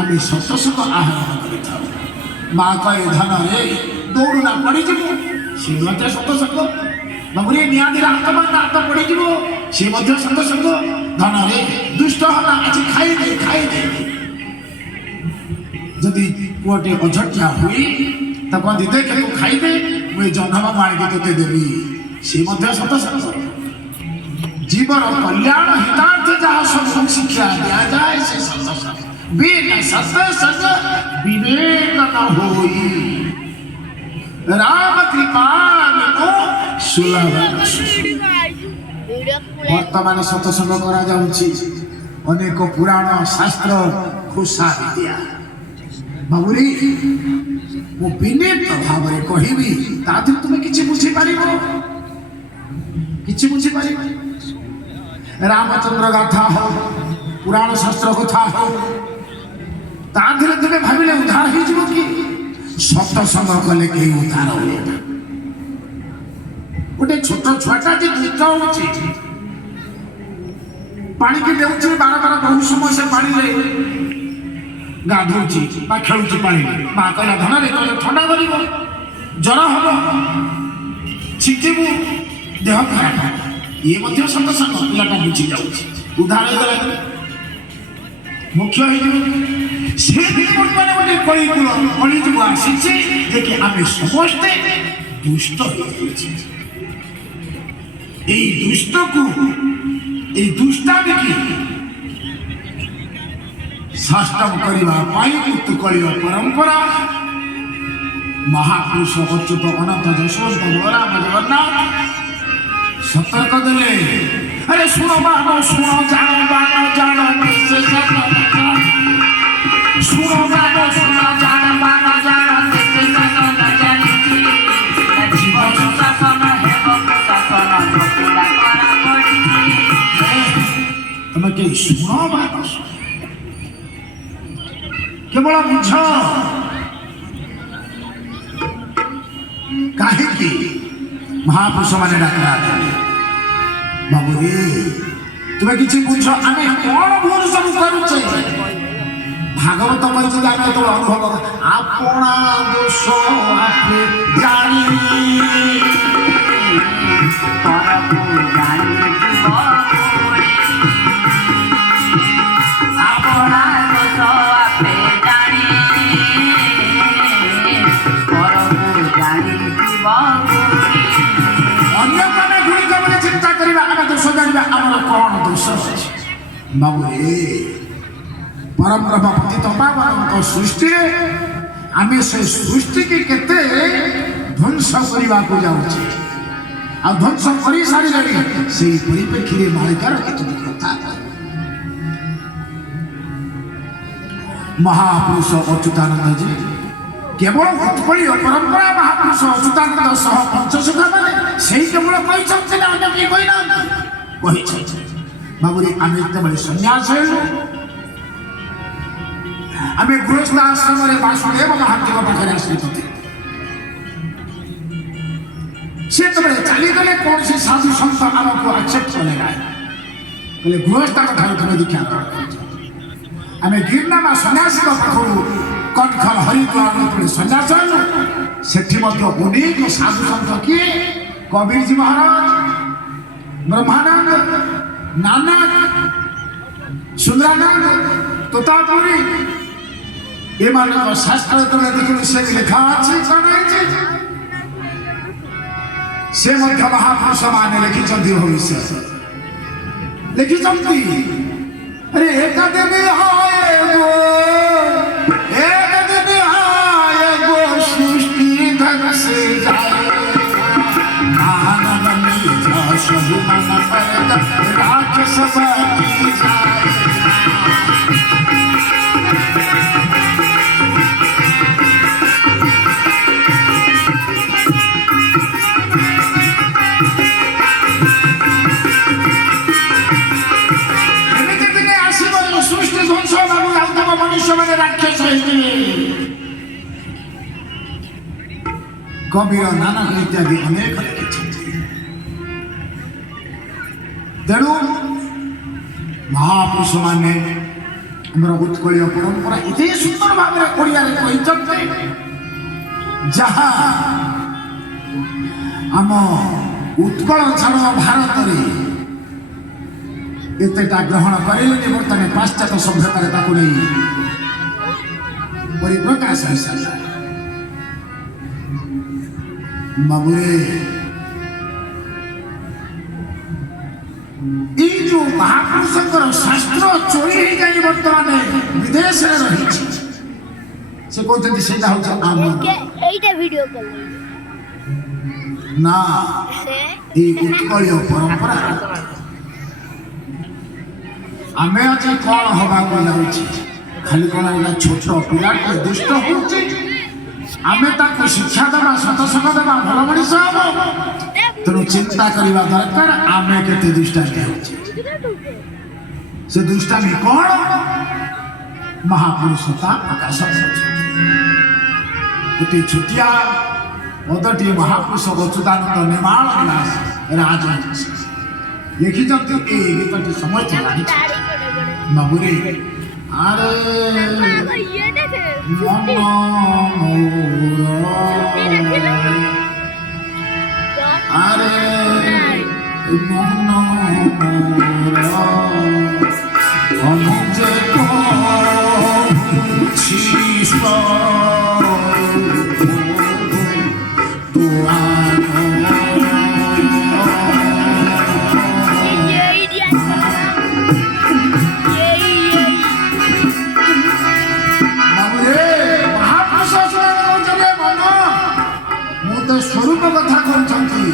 ଆମେ ସତସଙ୍ଗ ଆହରଣ କରିଥାଉ। ମା କହେ ଧନରେ ଦୌଡ଼ୁନା ପଡ଼ିଯିବୁ, ସେ ମଧ୍ୟ ସତସଙ୍ଗ। ବାବୁରେ ନିଆଁଦିରେ ହାତ ମାରିଲା ହାତ ପଡ଼ିଯିବ, ସେ ମଧ୍ୟ ସତସଙ୍ଗ। ଧନରେ ଦୁଷ୍ଟ ହେଲା ଆଜି ଖାଇଦେ ଖାଇଦେ। ଯଦି ପୁଅଟେ ଅଝଟିଆ ହୁଏ ତାକୁ କହନ୍ତି ଦେଖେ ତୁ ଖାଇଦେ, ମୁଁ ଏ ଜହ୍ନମାମୁ ଆଣିକି ତୋତେ ଦେବି, ସେ ମଧ୍ୟ ସତସଙ୍ଗ। ଜୀବନ କଲ୍ୟାଣ ହିତାର୍ଥେ ଯାହା ସବୁ ଶିକ୍ଷା ଦିଆଯାଏ ସେ ସତସଙ୍ଗ। ବିନା ସତସଙ୍ଗ ବିବେକ ନ ହୋଇ, ରାମ କୃପା ସୁଲଭ। ବର୍ତ୍ତମାନ ସତସଙ୍ଗ କରାଯାଉଛି, ଅନେକ ପୁରାଣ ଶାସ୍ତ୍ର ଘୋଷା ଦିଆ। ବାବୁରେ ମୁଁ ବିନୀତ ଭାବରେ କହିବି, ତା ଦେହରେ ତୁମେ କିଛି ବୁଝିପାରିବ, କିଛି ବୁଝିପାରିବ। ରାମଚନ୍ଦ୍ର ଗାଥା ହଉ, ପୁରାଣ ଶାସ୍ତ୍ର କଥା ହଉ, ତା ଦେହରେ ତୁମେ ଭାବିଲେ ଉଦ୍ଧାର ହେଇଯିବ କି? ସତସଙ୍ଗ କଲେ କେହି ଉଦ୍ଧାର ହୁଏ ନା। ଗୋଟେ ଛୋଟ ଛୁଆଟା ଯେ ଦୁଷ୍ଟ ହଉଛି, ପାଣିକି ଦେଉଛି ବାରବାର, ବହୁ ସମୟ ସେ ପାଣିରେ ଗାଧଉଛି ବା ଖେଳୁଛି ପାଣି। ମା କହିଲା ଧନରେ ତୋତେ ଥଣ୍ଡା ଧରିବ, ଜ୍ୱର ହବ, ଛିଟିବୁ, ଦେହ ଖରାପ ହବ। ଇଏ ମଧ୍ୟ ସତସଙ୍ଗ। ପିଲାଟା ବୁଝି ଯାଉଛି, ଉଦ୍ଧାର ହେଇଗଲା, ମୁଖ୍ୟ ହେଇଯିବ। ସେ ବର୍ତ୍ତମାନ ଗୋଟେ କଳିଯୁଗ ଆସିଛି ଯେ କି ଆମେ ସମସ୍ତେ ଦୁଷ୍ଟ ହେଇଯାଉଛେ। এই দুষ্টକୁ, এই ଦୁଷ୍ଟାମିକି ଶାସ୍ତ୍ରମ କରିବା ପାଇଁ ଉତ୍କଳୀୟ ପରମ୍ପରା ମହାପୁରୁଷ ଅଚ୍ୟୁତ ଅନନ୍ତ ଯଶୋବନ୍ତ ବଳରାମ ଜଗନ୍ନାଥ ସତର୍କ ଦେଲେ। ଆରେ ଶୁଣ ବାନ ଶୁଣ, ଜାଣ ବାନ ଜାଣ, ଶୁଣ ବାନ ଶୁଣ, ଜାଣ ବାନ ଜାଣ, ଜୀବନ ଶାସନ ହେବ ଶାସନ, ତମେ କେହି ଶୁଣ ବାନ ଶୁଣ, କେବଳ ବୁଝ। କାହିଁକି ମହାପୁରୁଷ ମାନେ ଡାକରା ଦେଲେ? ବାବୁରେ ତୁମେ କିଛି ବୁଝ, ଆମେ କଣ ଭୁଲ ସବୁ କରୁଛେ? ଭାଗବତ କହିଛି ଯେ ଆମେ ଯେତେବେଳେ ଅନୁଭବ ଆପଣା ଦୋଷ ଆପେ ଜାଣି, ବାବୁରେ ପରମ ପତିତ ପାବନଙ୍କ ସୃଷ୍ଟିରେ ଆମେ ସେ ସୃଷ୍ଟିକି କେତେ ଧ୍ୱଂସ କରିବାକୁ ଯାଉଛେ, ଆଉ ଧ୍ୱଂସ କରିସାରିଲେଣି। ସେଇ ପରିପ୍ରେକ୍ଷୀରେ ମାଳିକାର କେତୋଟି କଥା। ମହାପୁରୁଷ ଅଚ୍ୟୁତାନନ୍ଦଜୀ କେବଳ ଉତ୍କଳୀୟ ପରମ୍ପରା ମହାପୁରୁଷ ଅଚ୍ୟୁତାନନ୍ଦ ସହ ପଞ୍ଚସଖା ମାନେ ସେଇ କେବଳ କହିଛନ୍ତି ନା, ଅନ୍ୟ କେହି କହିନାହାନ୍ତି, କହିଛନ୍ତି। ବାବୁରେ ଆମେ ଯେତେବେଳେ ସନ୍ନ୍ୟାସ ହେଲୁ, ଆମେ ଗୃହସ୍ଥ ଆଶ୍ରମରେ ବାସୁଦେବ ମହାନ୍ତିଙ୍କ ପାଖରେ ଆଶ୍ରିତ ଥିଲୁ। ସେ ଯେତେବେଳେ ଚାଲିଗଲେ କୌଣସି ସାଧୁ ସନ୍ଥ ଆମକୁ ଆକ୍ସେପ୍ଟ କଲେ ନାହିଁ, କହିଲେ ଗୃହସ୍ଥଙ୍କ ଠାରୁ ତମେ ଦୀକ୍ଷା ଗ୍ରହଣ କରୁଛ। ଆମେ ଗିରିନାମା ସନ୍ନ୍ୟାସୀଙ୍କ ପାଖରୁ କଟଖଲ ହରିଦ୍ୱାର ସନ୍ନ୍ୟାସ ହେଲୁ। ସେଠି ମଧ୍ୟ ଅନେକ ସାଧୁ ସନ୍ଥ କିଏ? କବିରଜୀ ମହାରାଜ, ବ୍ରହ୍ମାନନ୍ଦ, ନାନକ, ସୁନ୍ଦରାନନ୍ଦ, ତୋତାପୁରୀ, ଏମାନଙ୍କ ଶାସ୍ତ୍ର ଯେତେବେଳେ ଦେଖିଲୁ ସେ ଲେଖା ଅଛି, କଣ ହେଇଛି? ସେ ମଧ୍ୟ ମହାପୁରୁଷ ମାନେ ଲେଖିଛନ୍ତି, ଭବିଷ୍ୟତ ଲେଖିଛନ୍ତି। अरे एक दिन आएगो, एक दिन आएगो, सृष्टि धन से जाए, मानव नीचा सब मन पैदा, राक्षस बनी जाए। कबीर नानक इत्यादि अनेक लिखिछन्ति। तेणु महापुरुष माने ଆମର ଉତ୍କଳୀୟ ପରମ୍ପରା ଏତେ ସୁନ୍ଦର ଭାବରେ ଓଡ଼ିଆରେ କହିଛନ୍ତି ଯାହା ଆମ ଉତ୍କଳ ଛାଡ଼ ଭାରତରେ ଏତେଟା ଗ୍ରହଣ କରିଲେନି ବର୍ତ୍ତମାନ ପାଶ୍ଚାତ୍ୟ ସଭ୍ୟତାରେ ତାକୁ ନେଇ ପରିପ୍ରକାଶ ହେଇସାରିଲା। ବାବୁରେ ଏଇ ଯୋଉ ମହାପୁରୁଷଙ୍କର ଶାସ୍ତ୍ର ଚୋରି ହେଇଯାଇ ବର୍ତ୍ତମାନ ବିଦେଶରେ ରହିଛି ସେ କହୁଛନ୍ତି ସେଇଟା ହଉଛି এইটা ভিডিও কল ନା ଏଇ ଉତ୍କଳୀୟ ପରମ୍ପରା। ଆମେ ଆଜି କଣ ହବାକୁ ଯାଉଛି ଖାଲି କଣ ଏଇଟା ଛୋଟ ପିଲାଟେ ଦୁଷ୍ଟ ହଉଛି ଆମେ ତାକୁ ଶିକ୍ଷା ଦେବା ସତସଙ୍ଗ ଦେବା ଭଲ ମଣିଷ ହବ। ତେଣୁ ଚିନ୍ତା କରିବା ଦରକାର ଆମେ କେତେ ଦୁଷ୍ଟାମି ହେଉଛି। ସେ ଦୁଷ୍ଟାମି କଣ ମହାପୁରୁଷତା ପ୍ରକାଶ କରୁଛନ୍ତି। ଗୋଟିଏ ଛୋଟିଆ ପଦଟିଏ ମହାପୁରୁଷ ଅଚ୍ୟୁତାନନ୍ଦ ନେମାଳ ବିଳାସ ରାଜହଂସ ଲେଖିଛନ୍ତି। ଏ ଗୀତଟି ସମସ୍ତେ ଜାଣିଛନ୍ତି। ବାବୁରେ ଆରେ ମନ আরে মন অনুজে কছিস স্বরূপ কথা কହୁଛନ୍ତି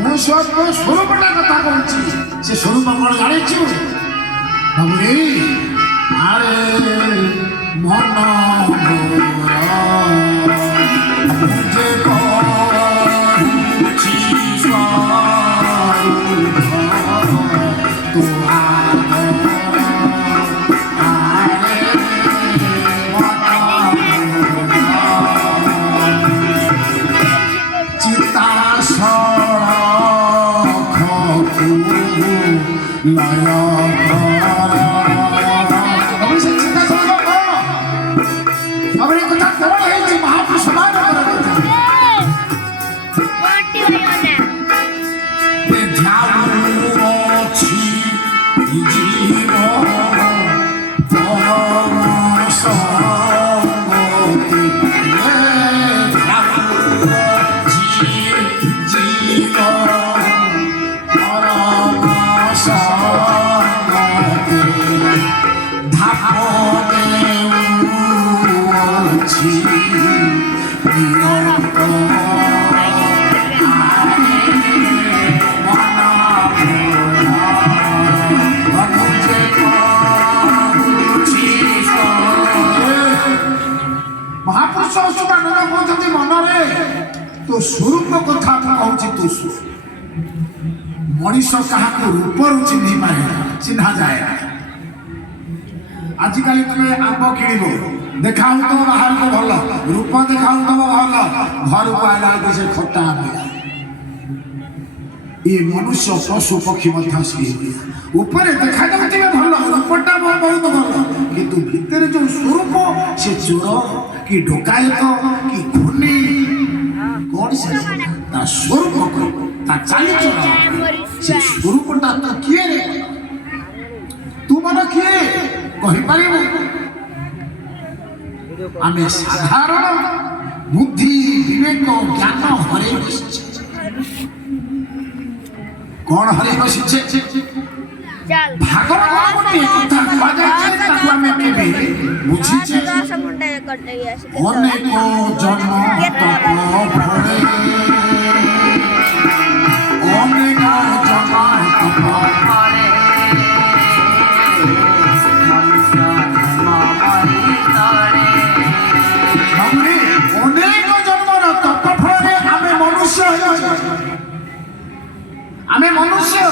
ମୁଁ ସ୍ୱରୂପଟା କଥା କହୁଛି। ସେ ସ୍ୱରୂପ କଣ ଜାଣିଛୁ ବାବୁରେ ଆରେ ମନ ଯେ କହୁଛି ମହାପୁରୁଷ ଅଚ୍ୟୁତାନନ୍ଦ କହୁଛନ୍ତି ମନରେ ତୋ ସ୍ୱରୂପ କଥା କହୁଛି ତୁ ମଣିଷ କାହାକୁ ରୂପରୁ ଚିହ୍ନି ପାରେ ଚିହ୍ନା ଯାଏ। ଆଜିକାଲି ତୁମେ ଆମ୍ବ କିଣିବ ଦେଖାଉଥିବ ବାହାରକୁ ଭଲ ରୂପ ଦେଖାଉଥିବ ଭଲ ଘରକୁ ଆଇଲା ବେଳକୁ ସେ ଖଟା ଆମ୍ବ। ଏ ମନୁଷ୍ୟ ପଶୁ ପକ୍ଷୀ ମଧ୍ୟ ସିଏ ଉପରେ ଦେଖାଯାଉଥିବେ ଭଲ ରୂପଟା ବହୁତ ଭଲ କିନ୍ତୁ ଭିତରେ ଯୋଉ ସ୍ୱରୂପ ସେ ଚୋର କି ଡକାୟତ କି ଖୁନି କଣ ସେ ତା ସ୍ୱରୂପ ତା ଚାଲିଚଳନ ସେ ସ୍ୱରୂପଟା ତ କିଏ ରେ ତୁ ମନ କିଏ କହିପାରିବୁ। ଆମେ ସାଧାରଣ ବୁଦ୍ଧି ବିବେକ ଜ୍ଞାନ ହରେଇ ବସିଛେ। କଣ ହରେଇ ବସିଛେ ଭାଗବତ ଗୋଟିଏ କଥା କୁହାଯାଇଛି ତାକୁ ଆମେ କେବେ ବୁଝିଛେ। ଅନେକ ଜନ୍ମ ତପ ଫଳେ ଅନେକ ଜନ୍ମ ତପ ଫଳେ ଅନେକ ଜନ୍ମର ତପ ଫଳରେ ଆମେ ମନୁଷ୍ୟ ହେଇଛେ। ଆମେ ମନୁଷ୍ୟ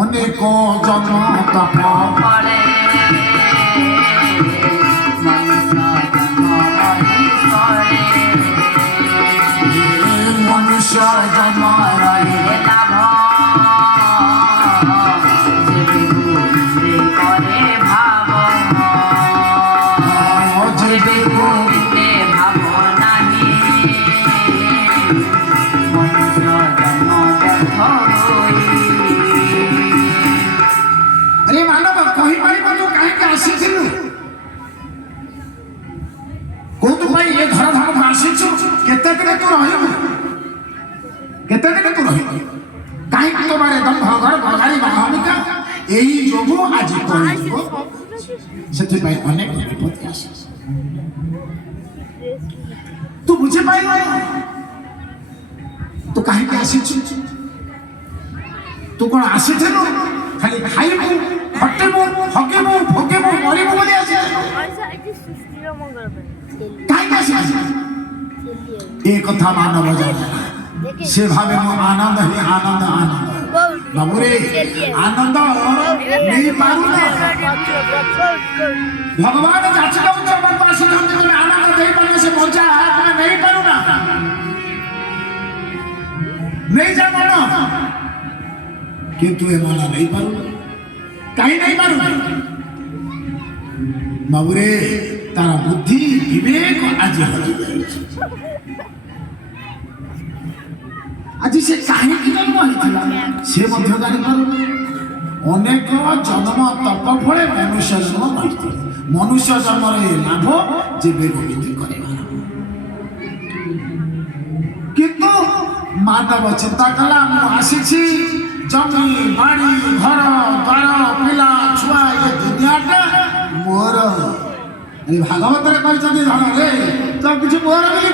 ଅନେକ ଜନ୍ମ ତପ ଫଳେ ମନୁଷ୍ୟ ଜନ୍ମ ରହିଲେ ଲାଭ ଅଗାଡ଼ି ବାହାମିକା ଏଇ ଯୋଗୁଁ ଆଜି କରିଯିବ ସେଥିପାଇଁ ଅନେକ ବିପତ୍ତି ଆସେ ତୁ ବୁଝିପାରିଲ ତୁ କାହିଁକି ଆସିଛୁ ତୁ କଣ ଆସିଥିଲୁ ଖାଲି ଖାଇବୁ ଖଟିବୁ ହକିବୁ ଭୋଗିବୁ ମରିବୁ ବୋଲି ଆସିଥିଲୁ କାହିଁକି ଆସିଛୁ ଏ କଥା ମାନବ ଜାଣେ ସେ ଭାବେ ମୁଁ ଆନନ୍ଦ ହିଁ ଆନନ୍ଦ ଆନନ୍ଦ ବାବୁରେ ଆନନ୍ଦ ନେଇପାରୁନ ଭଗବାନ ଯାଚିତ ଉଚ୍ଚକୁ ଆସିଛନ୍ତି ତମେ ଆନନ୍ଦ ଦେଇପାରିଲେ ସେ ମଜା ତମେ ନେଇପାରୁନ ନେଇଯା ମନ କିନ୍ତୁ ଏ ମନ ନେଇପାରୁନ କାହିଁ ନେଇପାରୁନ ବାବୁରେ ତାର ବୁଦ୍ଧି ବିବେକ ଆଜି ହଜିଯାଇଛି ଆଜି ସେ କାହିଁକି ଜନ୍ମ ହେଇଥିଲା ସେ ମଧ୍ୟ ଜାଣିପାରୁନି ଅନେକ ଜନ୍ମ ତପ ଫଳେ ମନୁଷ୍ୟ ଜନ୍ମ ପାଇଥିଲେ ମନୁଷ୍ୟ ଜନ୍ମର ଏ ଲାଭ ଯେବେ ଗୋବିନ୍ଦ କରିବାର କିନ୍ତୁ ମାନବ ଚିନ୍ତା କଲା ମୁଁ ଆସିଛି ଜମି ବାଡ଼ି ଘର ଦ୍ୱାର ପିଲା ଛୁଆ ଏ ଦୁନିଆଟା ମୋର ଭାଗବତରେ କହିଛନ୍ତି ଧନରେ ତ କିଛି ମୋର ବୋଲି